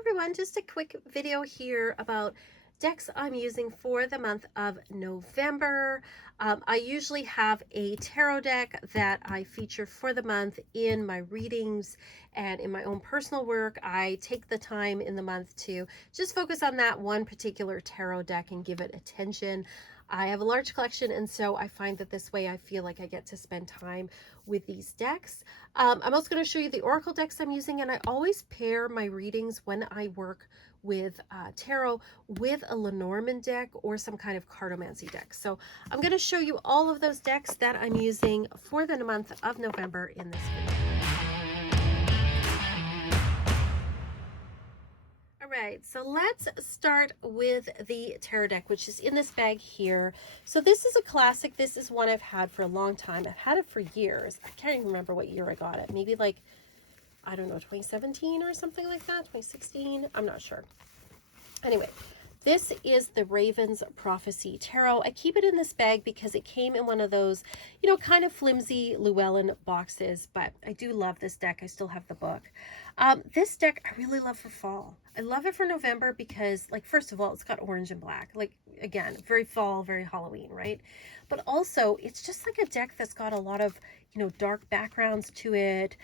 everyone, just a quick video here about decks I'm using for the month of November. I usually have a tarot deck that I feature for the month in my readings and in my own personal work. I take the time in the month to just focus on that one particular tarot deck and give it attention. I have a large collection, and so I find that this way I feel like I get to spend time with these decks. I'm also going to show you the oracle decks I'm using, and I always pair my readings when I work with tarot with a Lenormand deck or some kind of cartomancy deck. So I'm going to show you all of those decks that I'm using for the month of November in this video. Alright, so let's start with the tarot deck, which is in this bag here. So this is a classic. This is one I've had for a long time. I've had it for years. I can't even remember what year I got it. Maybe like, I don't know, 2017 or something like that, 2016. I'm not sure. Anyway, this is the Raven's Prophecy Tarot. I keep it in this bag because it came in one of those, kind of flimsy Llewellyn boxes, but I do love this deck. I still have the book. This deck I really love for fall. I love it for November because, like, first of all, it's got orange and black. Like, again, very fall, very Halloween, right? But also, it's just like a deck that's got a lot of, dark backgrounds to it.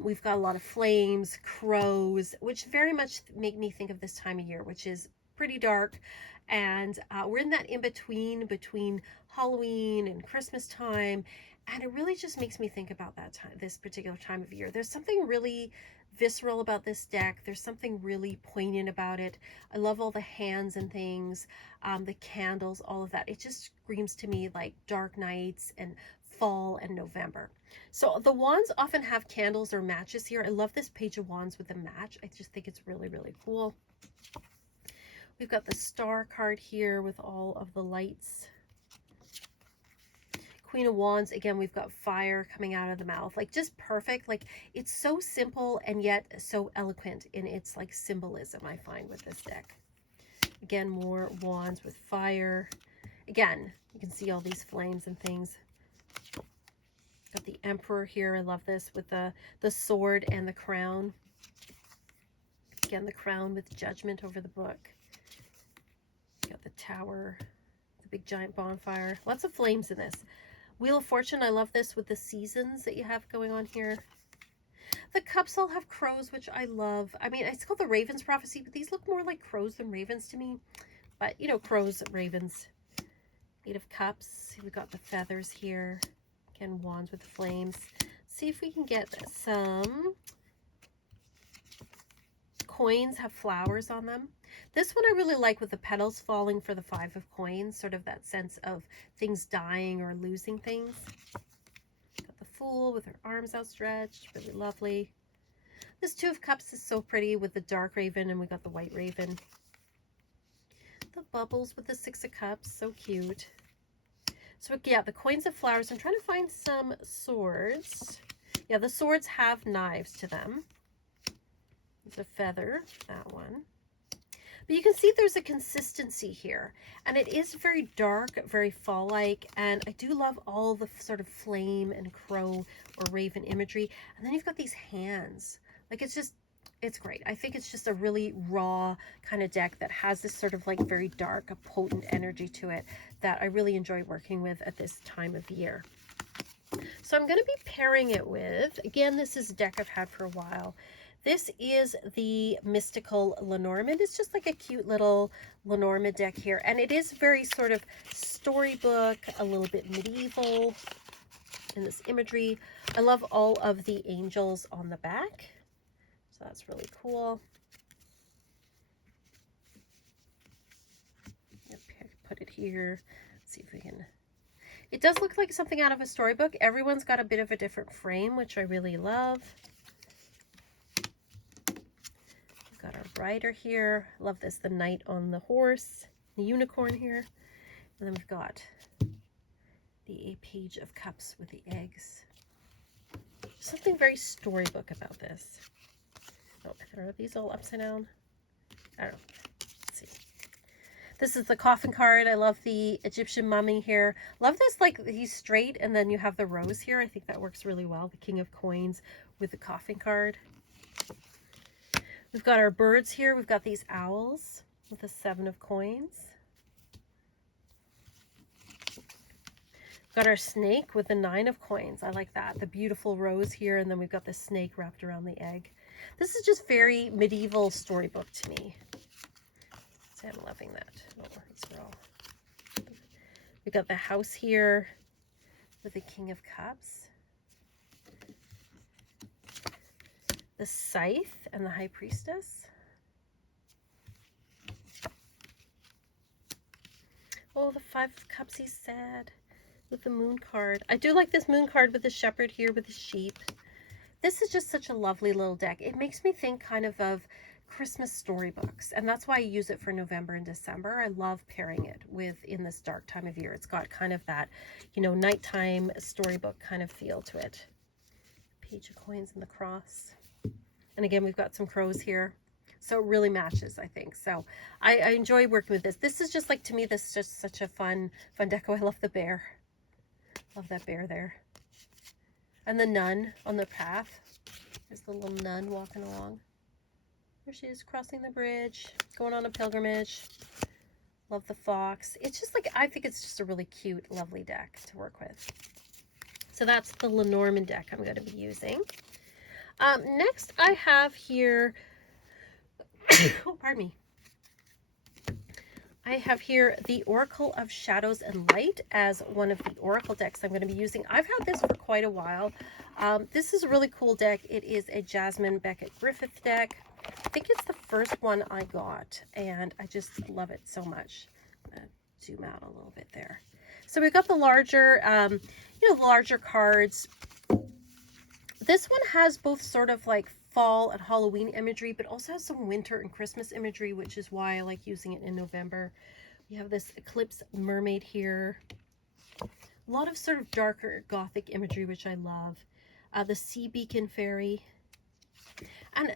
We've got a lot of flames, crows, which very much make me think of this time of year, which is pretty dark. And we're in that between Halloween and Christmas time. And it really just makes me think about that time, this particular time of year. There's something really visceral about this deck. There's something really poignant about it. I love all the hands and things, the candles, all of that. It just screams to me like dark nights and fall and November. So the wands often have candles or matches here. I love this Page of Wands with the match. I just think it's really, really cool. We've got the Star card here with all of the lights. Queen of Wands, again, we've got fire coming out of the mouth, like just perfect. Like, it's so simple and yet so eloquent in its like symbolism, I find, with this deck. Again, more wands with fire. Again, you can see all these flames and things. Got the Emperor here. I love this with the sword and the crown. Again, the crown with judgment over the book. Got the Tower, the big giant bonfire. Lots of flames in this. Wheel of Fortune, I love this with the seasons that you have going on here. The cups all have crows, which I love. I mean, it's called the Raven's Prophecy, but these look more like crows than ravens to me. But, crows, ravens. Eight of Cups. We've got the feathers here. Again, wands with the flames. See if we can get some coins have flowers on them. This one I really like with the petals falling for the Five of Coins, sort of that sense of things dying or losing things. Got the Fool with her arms outstretched, really lovely. This Two of Cups is so pretty with the dark raven, and we got the white raven. The bubbles with the Six of Cups, so cute. So yeah, the coins of flowers. I'm trying to find some swords. Yeah, the swords have knives to them. There's a feather, that one. But you can see there's a consistency here, and it is very dark, very fall-like, and I do love all the sort of flame and crow or raven imagery. And then you've got these hands. Like, it's great. I think it's just a really raw kind of deck that has this sort of like very dark, a potent energy to it that I really enjoy working with at this time of year. So I'm going to be pairing it with, again, this is a deck I've had for a while. This is the Mystical Lenormand. It's just like a cute little Lenormand deck here. And it is very sort of storybook, a little bit medieval in this imagery. I love all of the angels on the back. So that's really cool. Put it here. Let's see if we can... It does look like something out of a storybook. Everyone's got a bit of a different frame, which I really love. Got our rider here. Love this, the knight on the horse, the unicorn here. And then we've got the Page of Cups with the eggs. Something very storybook about this. Oh, are these all upside down? I don't know. Let's see. This is the coffin card. I love the Egyptian mummy here. Love this, like, he's straight and then you have the rose here. I think that works really well. The King of Coins with the coffin card. We've got our birds here. We've got these owls with the 7 of coins. We've got our snake with the 9 of coins. I like that. The beautiful rose here, and then we've got the snake wrapped around the egg. This is just very medieval storybook to me. So I'm loving that. Oh, these are all... We've got the house here with the King of Cups. The scythe and the High Priestess. Oh, the 5 of Cups, he's sad with the moon card. I do like this moon card with the shepherd here with the sheep. This is just such a lovely little deck. It makes me think kind of Christmas storybooks, and that's why I use it for November and December. I love pairing it with in this dark time of year. It's got kind of that, you know, nighttime storybook kind of feel to it. Page of coins and the cross. And again, we've got some crows here. So it really matches, I think. So I enjoy working with this. This is just like, to me, this is just such a fun deco. I love the bear. Love that bear there. And the nun on the path. There's the little nun walking along. There she is, crossing the bridge, going on a pilgrimage. Love the fox. It's just like, I think it's just a really cute, lovely deck to work with. So that's the Lenormand deck I'm going to be using. Next, I have here, oh, pardon me. I have here the Oracle of Shadows and Light as one of the Oracle decks I'm going to be using. I've had this for quite a while. This is a really cool deck. It is a Jasmine Beckett Griffith deck. I think it's the first one I got, and I just love it so much. I'm going to zoom out a little bit there. So we've got the larger, larger cards. This one has both sort of like fall and Halloween imagery, but also has some winter and Christmas imagery, which is why I like using it in November. We have this Eclipse Mermaid here. A lot of sort of darker Gothic imagery, which I love. The Sea Beacon Fairy. And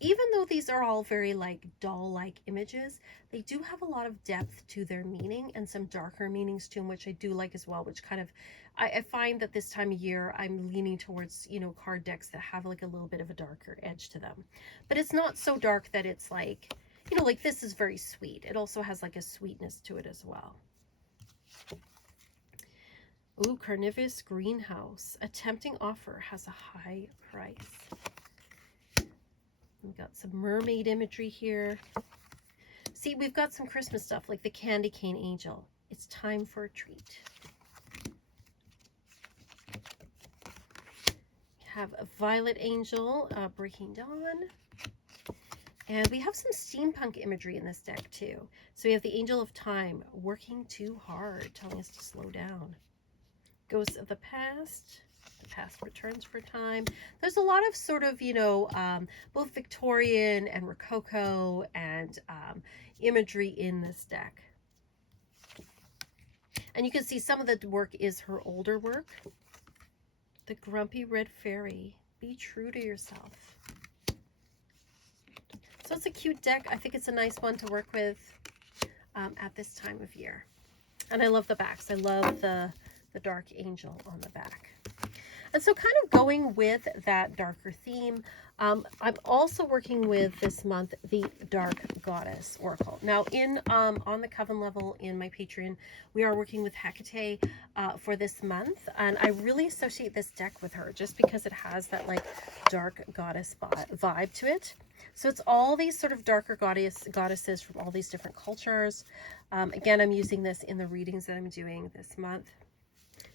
even though these are all very like doll-like images, they do have a lot of depth to their meaning and some darker meanings to them, which I do like as well, which kind of, I find that this time of year, I'm leaning towards, you know, card decks that have like a little bit of a darker edge to them. But it's not so dark that it's like, you know, like this is very sweet. It also has like a sweetness to it as well. Ooh, Carnivorous Greenhouse. A tempting offer has a high price. We've got some mermaid imagery here. See, we've got some Christmas stuff like the Candy Cane Angel. It's time for a treat. We have a Violet Angel, Breaking Dawn. And we have some steampunk imagery in this deck too. So we have the Angel of Time, working too hard, telling us to slow down. Ghosts of the Past. The past returns for time. There's a lot of sort of, you know, both Victorian and Rococo and imagery in this deck. And you can see some of the work is her older work. The Grumpy Red Fairy. Be true to yourself. So it's a cute deck. I think it's a nice one to work with at this time of year. And I love the backs. I love the Dark Angel on the back. And so kind of going with that darker theme, I'm also working with this month the Dark Goddess Oracle. Now on the Coven level in my Patreon, we are working with Hecate for this month. And I really associate this deck with her just because it has that like dark goddess vibe to it. So it's all these sort of darker goddesses from all these different cultures. Again, I'm using this in the readings that I'm doing this month.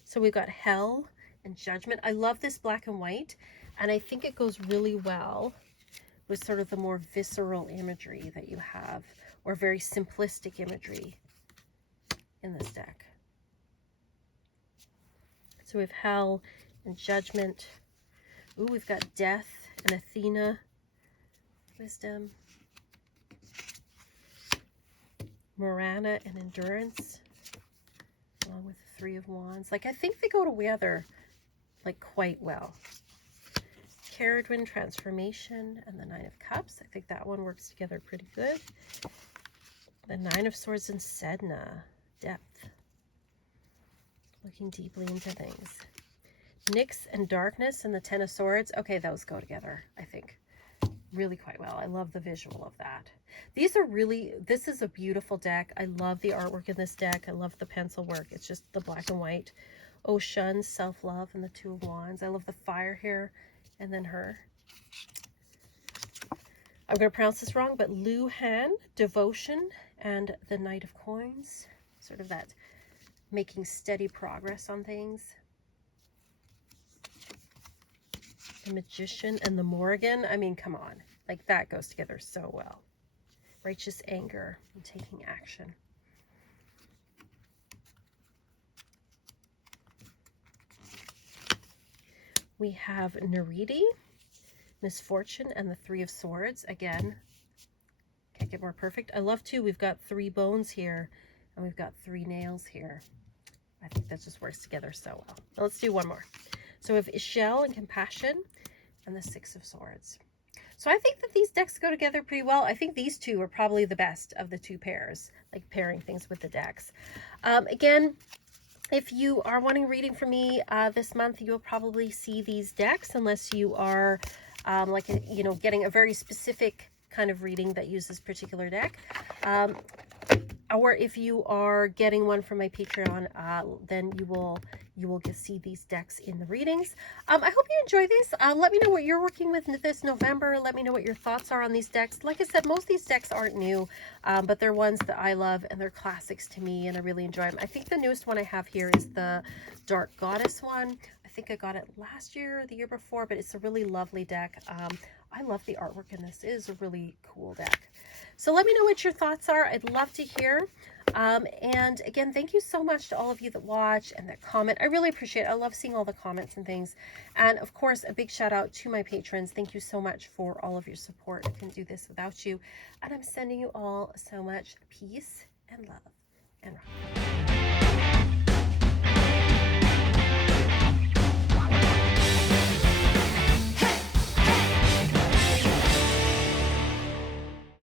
So we've got Hell and Judgment. I love this black and white, and I think it goes really well with sort of the more visceral imagery that you have, or very simplistic imagery in this deck. So we have Hell and Judgment. Ooh, we've got Death and Athena, Wisdom, Morana and Endurance, along with the Three of Wands. Like, I think they go together like quite well. Caradwin, Transformation, and the Nine of Cups. I think that one works together pretty good. The Nine of Swords and Sedna, Depth. Looking deeply into things. Nyx and Darkness and the Ten of Swords. Okay, those go together, I think. really quite well. I love the visual of that. These are really, this is a beautiful deck. I love the artwork in this deck. I love the pencil work. It's just the black and white. Ocean, self-love, and the Two of Wands. I love the fire here, and then her. I'm going to pronounce this wrong, but Luhan, devotion, and the Knight of Coins. Sort of that making steady progress on things. The Magician and the Morrigan. I mean, come on. Like, that goes together so well. Righteous anger and taking action. We have Nariti, misfortune, and the Three of Swords. Again, can't get more perfect. I love too, we've got 3 bones here and we've got 3 nails here. I think that just works together so well. Now let's do one more. So we have Ishel and compassion and the 6 of Swords. So I think that these decks go together pretty well. I think these two are probably the best of the 2 pairs, like pairing things with the decks. Again, if you are wanting reading from me this month, you'll probably see these decks unless you are getting a very specific kind of reading that uses particular deck. Or if you are getting one from my Patreon, then you will see these decks in the readings. I hope you enjoy these. Let me know what you're working with this November. Let me know what your thoughts are on these decks. Like I said, most of these decks aren't new, but they're ones that I love and they're classics to me and I really enjoy them. I think the newest one I have here is the Dark Goddess one. I think I got it last year or the year before, but it's a really lovely deck. I love the artwork in this. It is a really cool deck. So let me know what your thoughts are. I'd love to hear. And again, thank you so much to all of you that watch and that comment. I really appreciate it. I love seeing all the comments and things. And of course, a big shout out to my patrons. Thank you so much for all of your support. I couldn't do this without you. And I'm sending you all so much peace and love and rock.